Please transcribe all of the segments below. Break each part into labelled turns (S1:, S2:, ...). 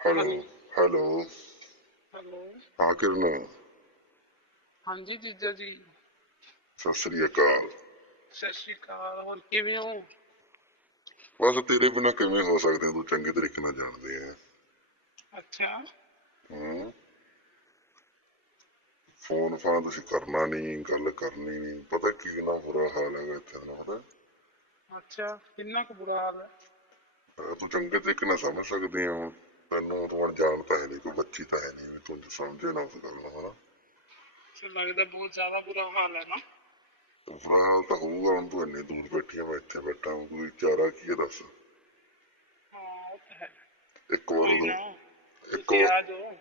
S1: Hello hello.
S2: Hello.
S1: ਹਾਂ ਕਿਰਨ।
S2: ਹਾਂਜੀ ਜੀਜਾ ਜੀ।
S1: ਸਤਿ ਸ੍ਰੀ ਅਕਾਲ।
S2: ਸਤਿ ਸ਼੍ਰੀ ਅਕਾਲ ਹੋਰ ਕਿਵੇਂ ਹੋ?
S1: ਬਸ ਤੇਰੇ ਬਿਨਾ ਕਿਵੇਂ ਹੋ ਸਕਦੇ? ਤੂੰ ਚੰਗੇ ਤਰੀਕੇ ਨਾਲ ਜਾਣਦੇ ਆ
S2: ਅੱਛਾ।
S1: ਹੂੰ। ਫੋਨ ਫਾਨ ਤੁਸੀਂ ਕਰਨਾ ਨਹੀਂ ਗੱਲ ਕਰਨੀ ਨਹੀਂ ਪਤਾ ਕੀ ਨਾ ਬੁਰਾ ਹਾਲ ਹੈਗਾ ਇੱਥੇ ਦਾ ਪਤਾ?
S2: ਅੱਛਾ ਕਿੰਨਾ ਕੁ ਬੁਰਾ ਹਾਲ ਹੈ?
S1: ਅਹ ਤੂੰ ਚੰਗੇ ਤਰੀਕੇ ਨਾਲ ਸਮਝ ਸਕਦੀ ਆ ਹੁਣ ਤੈਨੂੰ ਤੂੰ ਹੁਣ ਜਾਣਦਾ ਹੈ ਨਹੀਂ ਕੋਈ ਬੱਚੀ ਤਾਂ ਹੈ ਨਹੀਂ ਤੂੰ ਸਮਝੇ ਨਾ ਉਸ ਗੱਲ ਨੂੰ ਹਨਾ?
S2: ਤੇ ਲੱਗਦਾ ਬਹੁਤ ਜ਼ਿਆਦਾ ਬੁਰਾ ਹਾਲ ਹੈ ਨਾ।
S1: ਤੇ ਬੁਰਾ ਹਾਲ ਤਾਂ ਹੋਊਗਾ ਹੁਣ ਤੂੰ ਇੰਨੀ ਦੂਰ ਬੈਠੀ ਆ ਮੈਂ ਇੱਥੇ ਬੈਠਾ ਹਾਂ ਕੋਈ ਚਾਰਾ ਕੀ ਹੈ ਦੱਸ?
S2: ਹਾਂ ਉਹ ਤਾਂ ਹੈ।
S1: ਇੱਕ ਵਾਰ
S2: ਕੋਈ ਨਾ
S1: ਇੱਕ
S2: ਤੁਸੀਂ
S1: ਵਾਰ
S2: ਜਾਓ।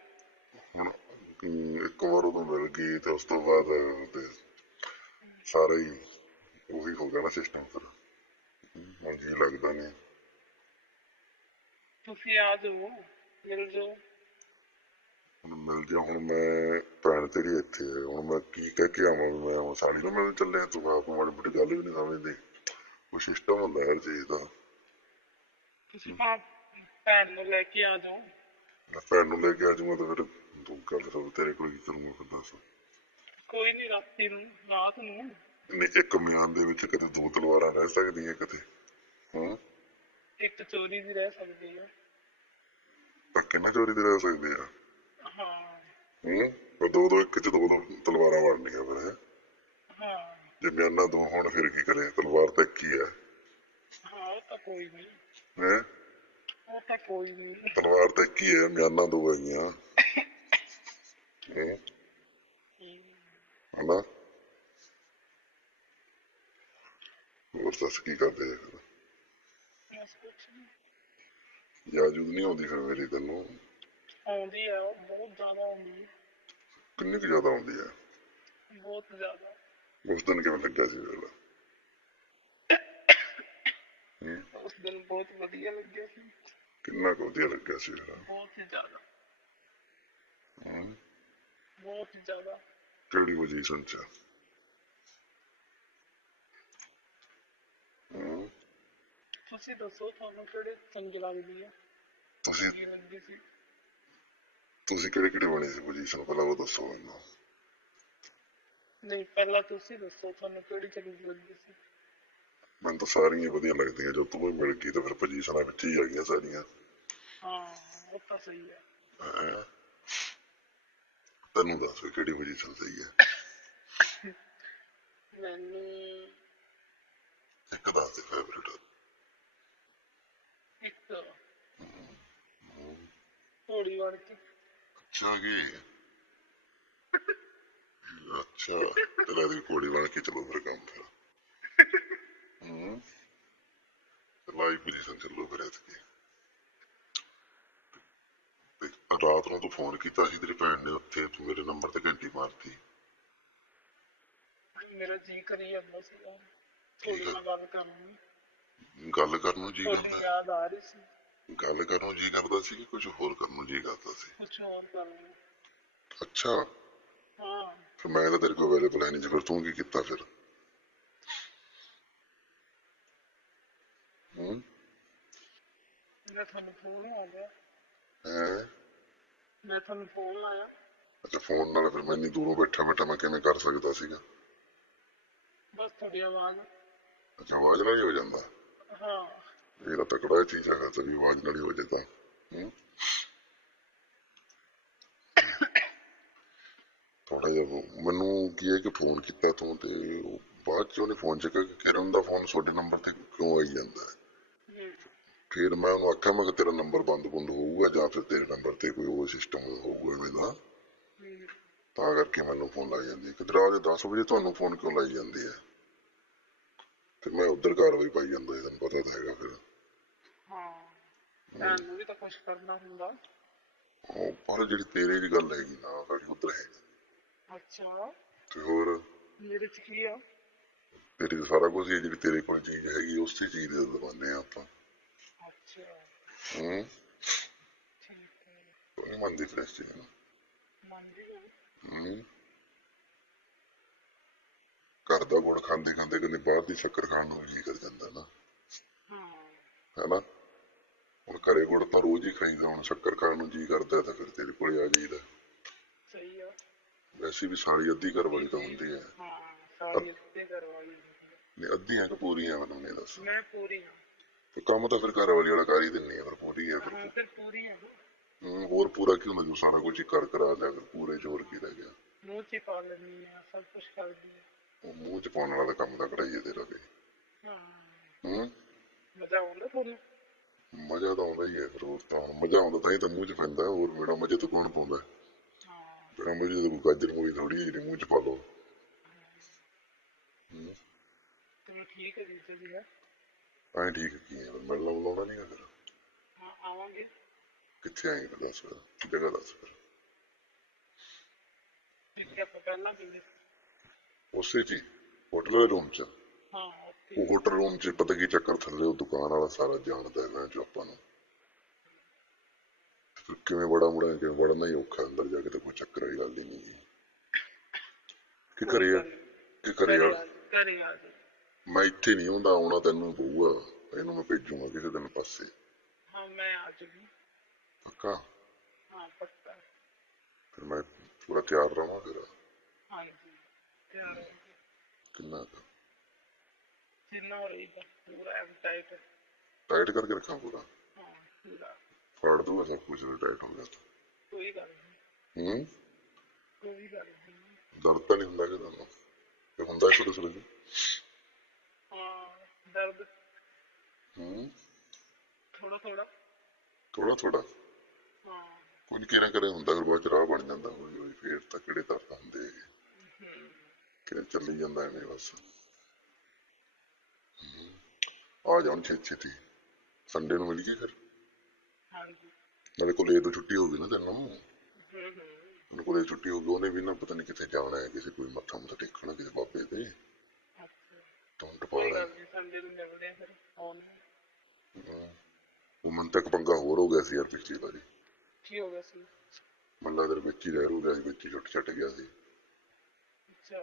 S1: ਹੁਣ ਅਮ, ਇੱਕ ਵਾਰ ਉਦੋਂ ਮਿਲ ਗਈ ਤੇ ਉਸ ਤੋਂ ਬਾਅਦ ਤੇ ਸਾਰਾ ਹੀ ਉਹੀ ਹੋ ਗਿਆ ਨਾ ਸਿਸਟਮ ਫਿਰ। ਹੁਣ ਜੀ ਲੱਗਦਾ ਨਹੀਂ
S2: ਤੁਸੀਂ ਆ ਜਾਓ। ਮਿਲ ਜਾਓ
S1: ਹੁਣ ਮਿਲ ਜਾ ਹੁਣ ਮੈਂ ਭੈਣ ਤੇਰੀ ਇੱਥੇ ਹੈ, ਹੁਣ ਮੈਂ ਕੀ ਕਹਿ ਕੇ ਆਵਾਂ ਵੀ ਮੈਂ ਹੁਣ ਸਾਲੀ ਨੂੰ ਮਿਲਣ ਚੱਲਿਆ ਤੂੰ ਆਪ ਮਾੜੀ ਮੋਟੀ ਗੱਲ ਵੀ ਨਹੀਂ ਸਮਝਦੀ। ਕੋਈ ਸਿਸਟਮ ਹੁੰਦਾ ਹਰ ਚੀਜ਼ ਦਾ
S2: ਤੁਸੀਂ ਭਾ ਭੈਣ ਨੂੰ ਲੈ ਕੇ ਆ ਜਾਓ।
S1: ਮੈਂ ਭੈਣ ਨੂੰ ਲੈ ਕੇ ਆ ਜਾਊਂਗਾ ਤਾਂ ਫਿਰ ਤੂੰ ਗੱਲ ਸਭ ਤੇਰੇ ਕੋਲ ਕੀ ਕਰੂੰਗਾ ਫਿਰ ਦੱਸ।
S2: ਕੋਈ ਨਹੀਂ ਰਾਤੀ ਨੂੰ ਰਾਤ ਨੂੰ।
S1: ਨਹੀਂ ਇੱਕ ਮਿਆਨ ਦੇ ਵਿੱਚ ਕਦੇ ਦੋ ਤਲਵਾਰਾਂ ਰਹਿ ਸਕਦੀਆਂ ਕਿਤੇ। ਹੂੰ?
S2: ਇੱਕ ਚੋਰੀ ਵੀ ਰਹਿ ਸਕਦੀ ਹੈ
S1: ਪਰ ਕਿੰਨਾ ਚੋਰੀ ਦੇ ਰਹਿ ਸਕਦੇ ਆ?
S2: ਹਾਂ।
S1: ਹੂੰ? ਪਰ ਦੋ ਦੋ ਇੱਕ ਚ ਦੋ ਦੋ ਤਲਵਾਰਾਂ ਬਣਨੀਆਂ ਫਿਰ ਹੈਂ।
S2: ਹਾਂ।
S1: ਜੇ ਮਿਆਨਾਂ ਦੋ ਹੋਣ ਫਿਰ ਕੀ ਕਰੇ? ਤਲਵਾਰ ਤਾਂ ਇੱਕ ਹੀ ਹੈ
S2: ਹਾਂ ਉਹ ਤਾਂ ਕੋਈ ਨਹੀਂ।
S1: ਹੈ?
S2: ਉਹ ਤਾਂ ਕੋਈ ਨਹੀਂ।
S1: ਤਲਵਾਰ ਤਾਂ ਇੱਕ ਹੀ ਹੈ ਮਿਆਨਾਂ ਦੋ ਹੈਗੀਆਂ ਹੂੰ? ਹਨਾ? ਹੋਰ ਦੱਸ ਕੀ ਕਰਦੇ ਆ ਫਿਰ?
S2: ਬਸ ਕੁਛ ਨਹੀਂ
S1: ਯਾਜੂਦ ਨਹੀਂ ਆਉਂਦੀ ਫਿਰ ਮੇਰੀ ਤੈਨੂੰ?
S2: ਆਉਂਦੀ ਉਹ ਬਹੁਤ ਜ਼ਿਆਦਾ ਆਉਂਦੀ
S1: ਕਿੰਨੀ ਕੁ ਜ਼ਿਆਦਾ ਆਉਂਦੀ ਹੈ
S2: ਬਹੁਤ ਜ਼ਿਆਦਾ।
S1: ਉਸ ਦਿਨ ਕਿਵੇਂ ਲੱਗਿਆ ਸੀ ਵੇਲਾ
S2: ਉਸ ਦਿਨ ਬਹੁਤ ਵਧੀਆ ਲੱਗਿਆ ਸੀ।
S1: ਕਿੰਨਾ ਕੁ ਵਧੀਆ ਲੱਗਿਆ ਸੀ ਵੇਲਾ
S2: ਬਹੁਤ ਹੀ ਜ਼ਿਆਦਾ।
S1: ਹੂੰ।
S2: ਬਹੁਤ ਹੀ ਜ਼ਿਆਦਾ।
S1: ਕਿਹੜੀ ਪੋਜੀਸ਼ਨ ਚ ਹੂੰ।
S2: ਤੁਸੀਂ ਦੱਸੋ ਤੁਹਾਨੂੰ ਕਿਹੜੇ ਚੰਗੀ ਲੱਗਦੀ ਹੈ
S1: ਤੁਸੀਂ ਤੁਸੀਂ ਕਿਹੜੇ ਕਿਹੜੇ ਬਣੇ ਸੀ ਪੋਜੀਸ਼ਨ ਪਹਿਲਾਂ ਉਹ ਦੱਸੋ ਮੈਨੂੰ
S2: ਨਹੀਂ ਪਹਿਲਾਂ ਤੁਸੀਂ ਦੱਸੋ ਤੁਹਾਨੂੰ ਕਿਹੜੀ ਚੰਗੀ ਲੱਗਦੀ ਸੀ
S1: ਮੈਨੂੰ ਤਾਂ ਸਾਰੀਆਂ ਵਧੀਆ ਲੱਗਦੀਆਂ ਜੋ ਤੂੰ ਮਿਲ ਗਈ ਤਾਂ ਫਿਰ ਪੋਜੀਸ਼ਨਾਂ ਵਿੱਚ ਹੀ ਆ ਗਈਆਂ ਸਾਰੀਆਂ
S2: ਹਾਂ ਉਹ ਤਾਂ ਸਹੀ ਹੈ
S1: ਹੈਂ। ਤੈਨੂੰ ਦੱਸ ਵੀ ਕਿਹੜੀ ਪੋਜੀਸ਼ਨ ਸਹੀ ਹੈ
S2: ਮੈਨੂੰ
S1: ਇੱਕ ਦੱਸ ਦੇ ਫੇਵਰਿਟ
S2: ਥੋੜੀ ਵਾਰ ਕੇ।
S1: ਅੱਛਾ ਕੀ ਅੱਛਾ ਤੇਰਾ ਦੀ ਕੋੜੀ ਬਣ ਕੇ ਚਲੋ ਫਿਰ ਕੰਮ ਫਿਰ। ਹੂੰ। ਲਾਈ ਪੋਜੀਸ਼ਨ ਚੱਲੋ ਫਿਰ ਰਾਤ ਨੂੰ ਤੂੰ ਫੋਨ ਕੀਤਾ ਸੀ ਤੇਰੀ ਭੈਣ ਨੇ ਉੱਥੇ ਤੂੰ ਮੇਰੇ ਨੰਬਰ ਤੇ ਘੰਟੀ ਮਾਰਤੀ।
S2: ਮੇਰਾ ਜੀ ਕਰੀ ਜਾਂਦਾ ਸੀ ਥੋੜੀ ਨਾਲ ਗੱਲ ਕਰਨ। ਨੂੰ
S1: ਗੱਲ ਕਰਨ ਨੂੰ ਜੀ ਕਰਦਾ।
S2: ਯਾਦ ਆ ਰਹੀ ਸੀ।
S1: ਗੱਲ ਕਰਨ ਨੂੰ ਜੀ ਕਰਦਾ ਸੀ ਕਿ ਕੁਝ ਹੋਰ ਕਰਨ ਨੂੰ ਜੀ ਕਰਦਾ ਸੀ?
S2: ਕੁਝ ਹੋਰ ਕਰਨ ਨੂੰ।
S1: ਅੱਛਾ।
S2: ਹਾਂ।
S1: ਫਿਰ ਮੈਂ ਤਾਂ ਤੇਰੇ ਕੋਲ ਅਵੇਲੇਬਲ ਹੈ ਨਹੀਂ ਸੀ ਫਿਰ ਤੂੰ ਕੀ ਕੀਤਾ ਫਿਰ? ਹੂੰ?
S2: ਮੈਂ ਤੁਹਾਨੂੰ ਫੋਨ ਆ ਗਿਆ
S1: ਹੈਂ?
S2: ਮੈਂ ਤੁਹਾਨੂੰ ਫੋਨ ਲਾਇਆ।
S1: ਅੱਛਾ ਫੋਨ ਨਾਲ ਫਿਰ ਮੈਂ ਇੰਨੀ ਦੂਰੋਂ ਬੈਠਾ ਬੈਠਾ ਮੈਂ ਕਿਵੇਂ ਕਰ ਸਕਦਾ ਸੀਗਾ?
S2: ਬਸ ਤੁਹਾਡੀ ਆਵਾਜ਼।
S1: ਅੱਛਾ ਆਵਾਜ਼ ਨਾਲ ਹੀ ਹੋ ਜਾਂਦਾ।
S2: ਹਾਂ।
S1: ਇਹ ਤਾਂ ਤਕੜਾ ਚੀਜ਼ ਹੈਗਾ, ਤੇਰੀ ਆਵਾਜ਼ ਨਾਲ ਹੀ ਹੋ ਜਾਂਦਾ ਥੋੜਾ ਜਿਹਾ ਮੈਨੂੰ ਕੀ ਹੈ ਕਿ ਫੋਨ ਕੀਤਾ ਤੂੰ ਤੇ ਬਾਅਦ ਚ ਉਹਨੇ ਫੋਨ ਚੱਕਿਆ ਕਿ ਕਿਰਨ ਦਾ ਫੋਨ ਤੁਹਾਡੇ ਨੰਬਰ ਤੇ ਕਿਉਂ ਆਈ ਜਾਂਦਾ ਹੈ? ਫਿਰ ਮੈਂ ਉਹਨੂੰ ਆਖਿਆ, ਮੈਂ ਕਿ ਤੇਰਾ ਨੰਬਰ ਬੰਦ ਬੰਦ ਹੋਊਗਾ ਜਾਂ ਫਿਰ ਤੇਰੇ ਨੰਬਰ ਤੇ ਕੋਈ ਉਹ ਸਿਸਟਮ ਹੋਊਗਾ ਐਵੇਂ ਦਾ। ਤਾਂ ਕਰਕੇ ਮੈਨੂੰ ਫੋਨ ਲਾਈ ਜਾਂਦੀ ਕਿ ਰਾਤ 10 ਵਜੇ ਤੁਹਾਨੂੰ ਫੋਨ ਕਿਉਂ ਲਾਈ ਜਾਂਦੀ ਹੈ ਤੇ ਮੈਂ ਉਧਰ ਕਾਰਵਾਈ ਪਾਈ ਜਾਂਦਾ ਸੀ, ਤੈਨੂੰ ਪਤਾ ਤਾਂ ਹੈਗਾ ਫਿਰ।
S2: ਹਾਂ ਭੈਣ ਨੂੰ ਵੀ ਤਾਂ ਕੁਝ ਕਰਨਾ ਹੁੰਦਾ।
S1: ਉਹ ਪਰ ਜਿਹੜੀ ਤੇਰੇ ਦੀ ਗੱਲ ਹੈਗੀ ਨਾ ਸਾਡੀ ਉਧਰ ਹੈ
S2: ਅੱਛਾ।
S1: ਤੇ ਹੋਰ?
S2: ਮੇਰੇ ਚ ਕੀ ਆ?
S1: ਤੇਰੀ ਸਾਰਾ ਕੁਝ ਹੀ ਜਿਹੜੀ ਤੇਰੇ ਕੋਲ ਚੀਜ਼ ਹੈਗੀ ਉਸੇ ਚੀਜ਼ ਦੇ ਦਵਾਨੇ ਆ ਆਪਾਂ।
S2: ਅੱਛਾ।
S1: ਹੂੰ?
S2: ਠੀਕ ਹੈ।
S1: ਤੂੰ ਨਹੀਂ ਮੰਨਦੀ ਫਿਰ ਇਸ ਚੀਜ਼ ਨੂੰ?
S2: ਮੰਨਦੀ ਹਾਂ।
S1: ਹੂੰ? ਘਰ ਦਾ ਗੁੜ ਖਾਂਦੇ ਖਾਂਦੇ ਕਹਿੰਦੇ ਬਾਹਰ ਦੀ ਸ਼ੱਕਰ ਖਾਣ ਨੂੰ ਜੀ ਕਰ ਜਾਂਦਾ ਨਾ।
S2: ਹਾਂ।
S1: ਹੈਨਾ? ਹੁਣ ਘਰੇ ਗੁੜ ਤਾਂ ਰੋਜ਼ ਹੀ ਖਾਈਦਾ ਹੁਣ ਸ਼ੱਕਰ ਖਾਣ ਨੂੰ ਜੀ ਕਰਦਾ ਤਾਂ ਫਿਰ ਤੇਰੇ ਕੋਲੇ ਆ ਜਾਈਦਾ।
S2: ਸਹੀ ਆ।
S1: ਵੈਸੇ ਵੀ ਸਾਲੀ ਅੱਧੀ ਘਰ ਵਾਲੀ ਤਾਂ ਹੁੰਦੀ ਹੈ।
S2: ਹਾਂ ਸਾਰੀ ਇੱਥੇ ਕਰਵਾਈ
S1: ਨਹੀਂ ਅੱਧੀਆਂ ਕਿ ਪੂਰੀਆਂ ਮੈਨੂੰ ਨਹੀਂ ਦੱਸ।
S2: ਮੈਂ ਪੂਰੀ ਹਾਂ
S1: ਤੇ ਕੰਮ ਤਾਂ ਫਿਰ ਘਰ ਵਾਲੀ ਵਾਲਾ ਕਰ ਹੀ ਦਿੰਨੀ ਆ ਫਿਰ ਪੂਰੀ ਹੈ ਫਿਰ
S2: ਪੂਰੀ ਹਾਂ
S1: ਹੂੰ, ਹੋਰ ਪੂਰਾ ਕਿਉਂ ਨਾ ਜੋ ਸਾਰਾ ਕੁਝ ਕਰ ਕਰਾ ਲਿਆ ਫਿਰ ਪੂਰੇ ਜ਼ੋਰ ਕੀ ਰਹਿ ਗਿਆ?
S2: ਮੂੰਹ ਚ ਪਾ ਲੈਂਦੀ ਆ ਸਭ ਕੁਝ ਕਰਦੀ ਆ
S1: ਉਹ ਮੂੰਹ ਚ ਪਾਉਣ ਵਾਲਾ ਤਾਂ ਕੰਮ ਤਾਂ ਕਰਾਈਏ ਤੇਰਾ ਵੀ।
S2: ਹਾਂ। ਮਜ਼ਾ ਆਉਂਦਾ ਤੁਹਾਨੂੰ?
S1: ਮਜ਼ਾ ਤਾਂ ਆਉਂਦਾ ਹੀ ਹੈ ਫਿਰ ਹੋਰ ਤਾਂ ਮਜ਼ਾ ਆਉਂਦਾ ਤਾਂ ਹੀ ਤਾਂ ਮੂੰਹ ਚ ਪੈਂਦਾ ਹੋਰ ਮੇਰਾ ਮਜ਼ੇ ਤੋਂ ਕੌਣ ਪਾਉਂਦਾ?
S2: ਹਾਂ।
S1: ਮੇਰਾ ਮਜ਼ੇ ਤਾਂ ਕੋਈ ਗਾਜਰ ਮੂਲੀ ਥੋੜੀ ਜਿਹੜੀ ਮੂੰਹ ਚ ਪਾ ਲਓ। ਹੂੰ?
S2: ਤੇ ਠੀਕ ਹੈ ਜੀ ਜੀ ਹੈ
S1: ਐਂ ਠੀਕ ਕੀ ਹੈ ਮਿਲਣਾ ਬੁਲਾਉਣਾ ਨਹੀਂ ਫਿਰ
S2: ਹਾਂ ਆਵਾਂਗੇ।
S1: ਕਿੱਥੇ ਆਏਂ ਫਿਰ ਦੱਸ ਫਿਰ ਜਗ੍ਹਾ ਦੱਸ ਫਿਰ।
S2: ਜਿੱਥੇ ਆਪਾਂ ਪਹਿਲਾਂ ਮਿਲੇ
S1: ਉਸੇ ਹੀ ਹੋਟਲ ਦੇ ਰੂਮ ਚ।
S2: ਹਾਂ
S1: ਉਹ ਹੋਟਲ ਰੂਮ ਚ ਪਤਾ ਕੀ ਚੱਕਰ ਥੱਲੇ ਉਹ ਦੁਕਾਨ ਵਾਲਾ ਸਾਰਾ ਜਾਣਦਾ ਹੈ ਮੈਂ ਜੋ ਆਪਾਂ ਨੂੰ। ਕਿਵੇਂ ਬੜਾ ਮੁੜਾ ਕਿਵੇਂ ਵੜਨਾ ਹੀ ਔਖਾ ਅੰਦਰ ਜਾ ਕੇ ਤਾਂ ਕੋਈ ਚੱਕਰ ਵਾਲੀ ਗੱਲ ਹੀ ਨਹੀਂ ਕੀ ਕਰੇ ਕੀ ਕਰੇ
S2: ਘਰੇ ਆ ਜੀ
S1: ਮੈਂ ਇੱਥੇ ਨਹੀਂ ਹੁੰਦਾ ਆਉਣਾ ਤੈਨੂੰ ਪਊਗਾ ਇਹਨੂੰ ਮੈਂ ਭੇਜੂਗਾ ਕਿਸੇ ਦਿਨ ਪਾਸੇ।
S2: ਹਾਂ ਮੈਂ ਆ ਜੂਗੀ
S1: ਪੱਕਾ?
S2: ਹਾਂ ਪੱਕਾ।
S1: ਫਿਰ ਮੈਂ ਪੂਰਾ ਤਿਆਰ ਰਹਾਂ ਫਿਰ
S2: ਹਾਂਜੀ। ਜੀ
S1: ਕਿੰਨਾ ਕੁ?
S2: ਜਿੰਨਾ ਹੋ ਰਹੀ ਬਸ ਪੂਰਾ ਐਮ ਟਾਈਟ
S1: ਟਾਈਟ ਕਰਕੇ ਰੱਖਾਂ ਪੂਰਾ?
S2: ਹਾਂ ਪੂਰਾ।
S1: ਫਾੜ ਦੂੰਗਾ ਸਭ ਕੁਝ ਟਾਈਟ ਹੋ ਗਿਆ ਤਾਂ।
S2: ਕੋਈ ਗੱਲ ਨਹੀਂ।
S1: ਹੂੰ?
S2: ਕੋਈ ਗੱਲ ਨਹੀਂ।
S1: ਦਰਦ ਤਾਂ ਨਹੀਂ ਹੁੰਦਾ ਕਿ ਤੁਹਾਨੂੰ? ਤੇ ਹੁੰਦਾ ਸ਼ੁਰੂ ਸ਼ੁਰੂ ਚ
S2: ਹਾਂ ਦਰਦ।
S1: ਹੂੰ?
S2: ਥੋੜਾ ਥੋੜਾ
S1: ਥੋੜਾ ਥੋੜਾ
S2: ਹਾਂ।
S1: ਕੋਈ ਕਿਹੜਾ ਕਰੇ ਹੁੰਦਾ ਫਿਰ ਬਾਅਦ ਚ ਰਾਹ ਬਣ ਜਾਂਦਾ। ਹੌਲੀ ਹੌਲੀ ਫੇਰ ਤਾਂ ਕਿਹੜੇ ਦਰਦ ਹੁੰਦੇ। ਕਿਹੜੇ ਚੱਲੀ ਜਾਂਦਾ ਐਵੇਂ ਬਸ ਹੂੰ। ਆ ਜਾਣ ਛੇਤੀ ਛੇਤੀ ਸੰਡੇ ਨੂੰ ਮਿਲ ਗਈ ਫਿਰ
S2: ਹਾਂਜੀ
S1: ਨਾਲੇ ਕੋਲੇ ਤੋਂ ਛੁੱਟੀ ਹੋ ਗਈ ਨਾ ਤੈਨੂੰ
S2: ਹਮ
S1: ਉਹਨੂੰ ਕੋਲੇ ਛੁੱਟੀ ਹੋ ਗਈ ਉਹਨੇ ਵੀ ਨਾ ਪਤਾ ਨਹੀਂ ਕਿੱਥੇ ਜਾਣਾ ਹੈ ਕਿਸੇ ਕੋਈ ਮੱਥਾ ਮੁੱਥਾ ਟੇਕਣਾ ਕਿਸੇ ਬਾਬੇ ਦੇ
S2: ਗੱਲ ਨਹੀਂ ਸੰਡੇ ਨੂੰ ਮਿਲਦੇ ਆ ਫਿਰ ਆਉਣ
S1: ਹੂੰ। ਉਹ ਮਨ ਤੱਕ ਪੰਗਾ ਹੋਰ ਹੋ ਗਿਆ ਸੀ ਯਾਰ ਪਿਛਲੀ ਵਾਰੀ
S2: ਕੀ ਹੋ ਗਿਆ ਸੀ
S1: ਮੱਲਾ ਦੇ ਵਿੱਚ ਹੀ ਰਹਿ ਰੂ ਗਿਆ ਸੀ ਵਿੱਚ ਹੀ ਛੁੱਟ ਛੱਟ ਗਿਆ ਸੀ
S2: ਅੱਛਾ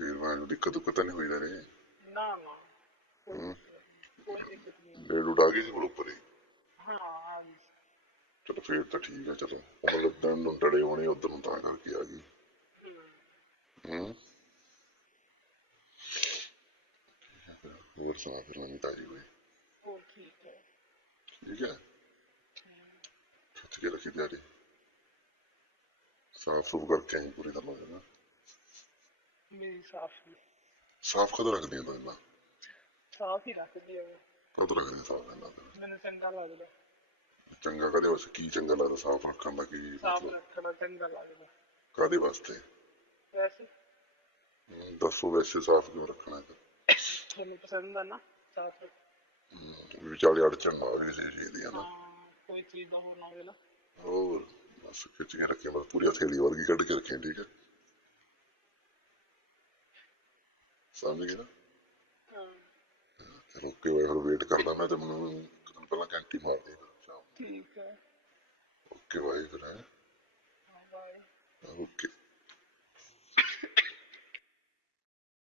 S1: ਫਿਰ ਮੈਨੂੰ ਦਿੱਕਤ ਉੱਕਤ ਨਹੀਂ ਹੋਈ ਨਾ ਨੇ।
S2: ਨਾ ਦਿੱਕਤ
S1: ਡੇਢ ਉਡਾ ਗਈ ਸੀ ਕੋਲ ਉੱਪਰ ਹੀ
S2: ਹਾਂ।
S1: ਚਲੋ ਫੇਰ ਤਾਂ ਠੀਕ ਹੈ ਚਲੋ। ਮਤਲਬ ਦਿਨ ਨੂੰ ਡੜੇ ਹੋਣੇ ਉਧਰ ਨੂੰ ਤਾਂ ਕਰਕੇ ਆ ਗਈ। ਹੂੰ। ਹੋਰ ਸੁਣਾ ਫਿਰ ਨਵੀਂ ਤਾਜੀ ਹੋਈ
S2: ਹੋਰ ਠੀਕ ਹੈ।
S1: ਠੀਕ ਹੈ? ਖਿੱਚ ਕੇ ਰੱਖੀ ਤਿਆਰੀ। ਸਾਫ਼ ਸੁਫ ਕਰਕੇ ਆਈ ਪੂਰੀ ਤਰ੍ਹਾਂ ਹੈ
S2: ਸਾਫ਼ ਹੀ
S1: ਸਾਫ਼ ਕਦੋਂ ਰੱਖਦੀ ਹੈ ਤੂੰ ਇੰਨਾ
S2: ਸਾਫ਼ ਹੀ ਰੱਖਦੀ ਹੈ ਉਹ।
S1: ਕਦੋਂ ਰੱਖਦੀ ਸਾਫ਼ ਇੰਨਾ ਤੈਨੂੰ?
S2: ਮੈਨੂੰ ਚੰਗਾ ਲੱਗਦਾ
S1: ਚੰਗਾ ਕਦੇ ਉਸ ਕੀ ਚੰਗਾ ਲੱਗਦਾ ਸਾਫ਼ ਰੱਖਣ ਦਾ ਕੀ
S2: ਸਾਫ਼
S1: ਮਤਲਬ
S2: ਰੱਖਣਾ ਚੰਗਾ ਲੱਗਦਾ
S1: ਕਾਦੇ ਵਾਸਤੇ
S2: ਵੈਸੇ
S1: ਦੱਸੋ ਵੈਸੇ ਸਾਫ਼ ਕਿਉਂ ਰੱਖਣਾ ਹੈ
S2: ਤੁਹਾਨੂੰ ਪਸੰਦ ਆ ਨਾ ਸਾਫ਼
S1: ਹੂੰ, ਵਿਚਾਲੇ ਅੜਚਣ ਨਾ ਆਵੇ ਕਿਸੇ ਚੀਜ਼ ਦੀ ਹੈ ਨਾ
S2: ਹਾਂ ਕੋਈ ਚੀਜ਼ ਦਾ ਹੋਰ ਨਾ ਹੋਵੇ ਨਾ
S1: ਹੋਰ ਬਸ ਖਿੱਚ ਕੇ ਰੱਖੇ ਬਸ ਪੂਰੀ ਹਥੇਲੀ ਵਰਗੀ ਕੱਢ ਕੇ ਰੱਖੇ ਠੀਕ ਹੈ ਸਮਝ
S2: ਹਾਂ।
S1: ਚਲੋ ਓਕੇ ਬਾਈ ਹੁਣ ਵੇਟ ਕਰਦਾ ਮੈਂ ਤੇ ਮੈਨੂੰ ਪਹਿਲਾਂ ਘੰਟੀ ਮਾਰ ਦੇ
S2: ਠੀਕ ਹੈ।
S1: ਓਕੇ ਬਾਈ ਫਿਰ ਹੈਂ।
S2: ਹਾਂ ਬਾਏ
S1: ਓਕੇ।